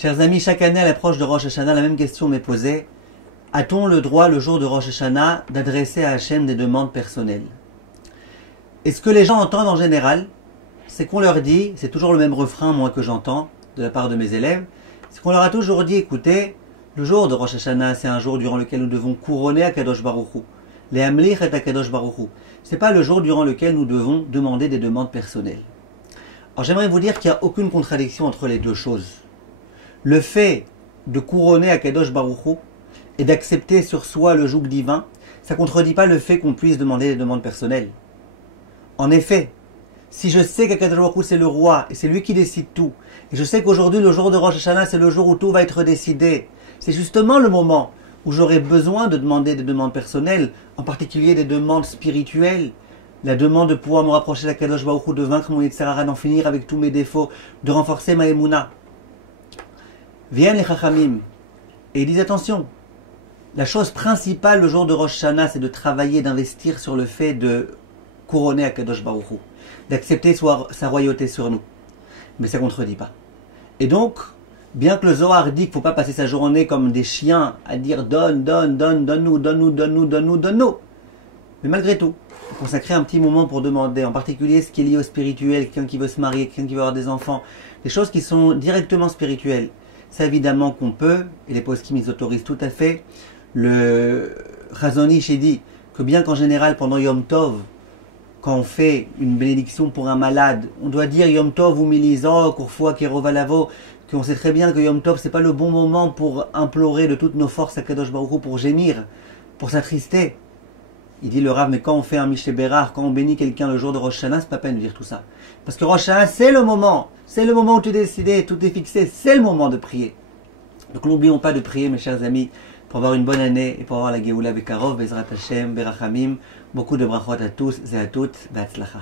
Chers amis, chaque année à l'approche de Rosh Hashanah, la même question m'est posée. A-t-on le droit, le jour de Rosh Hashanah, d'adresser à Hachem des demandes personnelles? Et ce que les gens entendent en général, c'est qu'on leur dit, c'est toujours le même refrain, moi, que j'entends de la part de mes élèves, c'est qu'on leur a toujours dit, écoutez, le jour de Rosh Hashanah, c'est un jour durant lequel nous devons couronner Akadosh Baruch Hu. Les Amlich et Akadosh Baruch Hu. C'est pas le jour durant lequel nous devons demander des demandes personnelles. Alors j'aimerais vous dire qu'il n'y a aucune contradiction entre les deux choses. Le fait de couronner Akadosh Baruch Hu et d'accepter sur soi le joug divin, ça ne contredit pas le fait qu'on puisse demander des demandes personnelles. En effet, si je sais qu'Akadosh Baruch Hu c'est le roi et c'est lui qui décide tout, et je sais qu'aujourd'hui le jour de Rosh Hashanah c'est le jour où tout va être décidé, c'est justement le moment où j'aurai besoin de demander des demandes personnelles, en particulier des demandes spirituelles, la demande de pouvoir me rapprocher d'Akadosh Baruch Hu, de vaincre mon Yetzer Hara, d'en finir avec tous mes défauts, de renforcer ma Emouna. Viennent les Chachamim et ils disent attention, la chose principale le jour de Rosh Hashanah c'est de travailler, d'investir sur le fait de couronner Akadosh Baruch Hu, d'accepter sa royauté sur nous. Mais ça ne contredit pas. Et donc, bien que le Zohar dit qu'il ne faut pas passer sa journée comme des chiens à dire donne, donne, donne, donne-nous, donne-nous, donne-nous, donne-nous, donne-nous. Mais malgré tout, consacrer un petit moment pour demander, en particulier ce qui est lié au spirituel, quelqu'un qui veut se marier, quelqu'un qui veut avoir des enfants, des choses qui sont directement spirituelles. C'est évidemment qu'on peut, et les poskim ils autorisent tout à fait. Le Chazon Ish dit que bien qu'en général pendant Yom Tov, quand on fait une bénédiction pour un malade, on doit dire Yom Tov ou Milizok, Urfoua Kerovalavo, qu'on sait très bien que Yom Tov c'est pas le bon moment pour implorer de toutes nos forces à Kadosh Baruch Hu, pour gémir, pour s'attrister. Il dit le Rav, mais quand on fait un Mishlei Berar, quand on bénit quelqu'un le jour de Rosh Hashanah, c'est pas peine de dire tout ça. Parce que Rosh Hashanah, c'est le moment où tu es décidé, tout est fixé, c'est le moment de prier. Donc n'oublions pas de prier, mes chers amis, pour avoir une bonne année et pour avoir la Geoula Bekarov, Bezrat Hashem, Berachamim, beaucoup de brachot à tous et à toutes, Be'atzlacha.